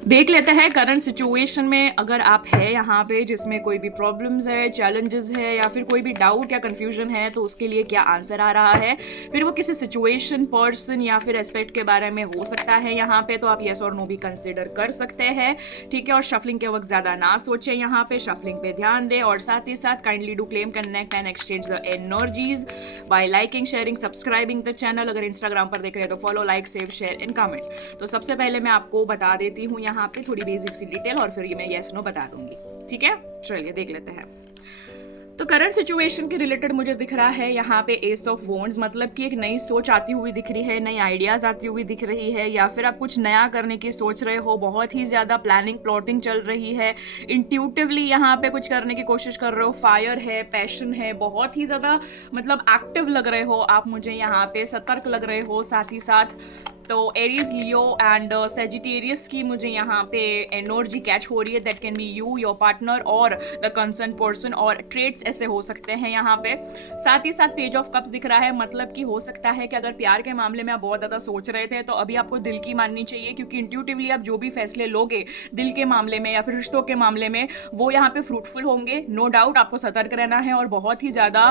देख लेते हैं करंट सिचुएशन में अगर आप है यहाँ पे जिसमें कोई भी प्रॉब्लम्स है, चैलेंजेस है या फिर कोई भी डाउट या कंफ्यूजन है तो उसके लिए क्या आंसर आ रहा है। फिर वो किसी सिचुएशन, पर्सन या फिर एस्पेक्ट के बारे में हो सकता है यहाँ पे, तो आप येस और नो भी कंसिडर कर सकते हैं। ठीक है, और शफलिंग के वक्त ज़्यादा ना सोचें, यहाँ पे शफलिंग पे ध्यान दें। और साथ ही साथ kindly do claim, connect and exchange the energies by liking, sharing, subscribing the channel. अगर इंस्टाग्राम पर देख रहे हैं तो follow, like, save, share and comment. तो सबसे पहले मैं आपको बता देती हूँ यहाँ पे थोड़ी बेसिक सी डिटेल और फिर ये मैं येस नो बता दूंगी। ठीक है, चलिए देख लेते हैं। तो करंट सिचुएशन के रिलेटेड मुझे दिख रहा है यहाँ पे एस ऑफ वॉन्ड्स, मतलब कि एक नई सोच आती हुई दिख रही है, नई आइडियाज आती हुई दिख रही है, या फिर आप कुछ नया करने की सोच रहे हो, बहुत ही ज़्यादा प्लानिंग, प्लॉटिंग चल रही है, इंट्यूटिवली यहाँ पे कुछ करने की कोशिश कर रहे हो, फायर है, पैशन है, बहुत ही ज़्यादा मतलब एक्टिव लग रहे हो आप, मुझे यहाँ पे सतर्क लग रहे हो। साथ ही साथ तो एरीज, लियो एंड सेजिटेरियस की मुझे यहाँ पे एनर्जी कैच हो रही है। That can be you, your partner और द कंसर्न पर्सन, और ट्रेड्स ऐसे हो सकते हैं यहाँ पे। साथ ही साथ पेज ऑफ कप्स दिख रहा है, मतलब कि हो सकता है कि अगर प्यार के मामले में आप बहुत ज़्यादा सोच रहे थे तो अभी आपको दिल की माननी चाहिए, क्योंकि इंट्यूटिवली आप जो भी फैसले लोगे दिल के मामले में या फिर रिश्तों के मामले में वो यहाँ पे फ्रूटफुल होंगे। नो डाउट आपको सतर्क रहना है और बहुत ही ज़्यादा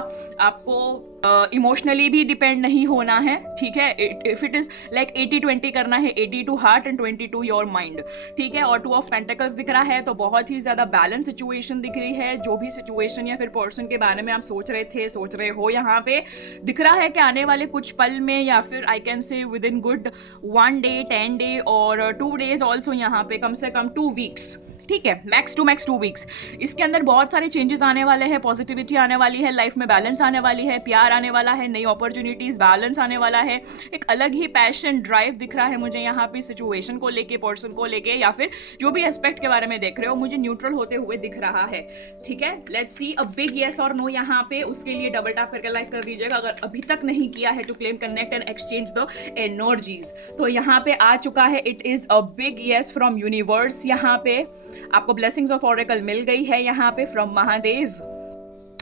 आपको इमोशनली भी डिपेंड नहीं होना है। ठीक है, इफ इट इज लाइक 80-20 करना है, 80 to heart and 20 to your mind. ठीक है, और 2 ऑफ पेंटिकल्स दिख रहा है, तो बहुत ही ज्यादा बैलेंस सिचुएशन दिख रही है। जो भी सिचुएशन या फिर पर्सन के बारे में आप सोच रहे थे, सोच रहे हो, यहाँ पे दिख रहा है कि आने वाले कुछ पल में या फिर I can say with in good 1 day, 10 day और 2 डेज ऑल्सो, यहाँ पे कम से कम 2 वीक्स। ठीक है, मैक्स टू वीक्स, इसके अंदर बहुत सारे चेंजेस आने वाले हैं, पॉजिटिविटी आने वाली है, लाइफ में बैलेंस आने वाली है, प्यार आने वाला है, नई अपॉर्चुनिटीज, बैलेंस आने वाला है, एक अलग ही पैशन, ड्राइव दिख रहा है मुझे यहाँ पे सिचुएशन को लेके, पर्सन को लेके, या फिर जो भी एस्पेक्ट के बारे में देख रहे हो मुझे न्यूट्रल होते हुए दिख रहा है। ठीक है, let's see a big yes और नो यहाँ पे। उसके लिए डबल टैप करके लाइक कर दीजिएगा अगर अभी तक नहीं किया है, to claim, connect and exchange the energies. तो यहाँ पे आ चुका है, it is a big yes from universe. यहाँ पे आपको ब्लेसिंग्स ऑफ ऑरेकल मिल गई है यहाँ पे from Mahadev.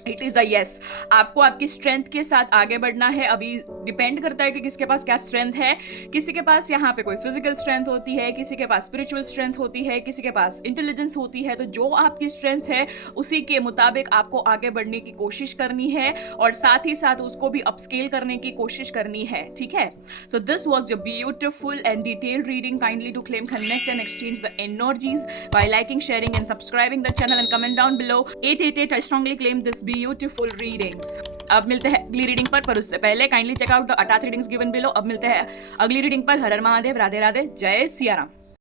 It is a yes, आपको आपकी स्ट्रेंथ के साथ आगे बढ़ना है। अभी डिपेंड करता है कि किसके पास क्या स्ट्रेंथ है। किसी के पास यहाँ पे कोई फिजिकल स्ट्रेंथ होती है, किसी के पास स्पिरिचुअल स्ट्रेंथ होती है, किसी के पास इंटेलिजेंस होती है। तो जो आपकी स्ट्रेंथ है उसी के मुताबिक आपको आगे बढ़ने की कोशिश करनी है और साथ ही साथ उसको भी अपस्केल करने की कोशिश करनी है। ठीक है, so this was your beautiful and detailed reading. Kindly to claim, connect and exchange the energies by liking, sharing and subscribing the channel and comment down below. 888 I strongly claim this beautiful readings. अब मिलते हैं अगली reading पर उससे पहले kindly check out the attach readings given below. अब मिलते हैं अगली रीडिंग पर। हर हर महादेव, राधे राधे, जय सिया राम।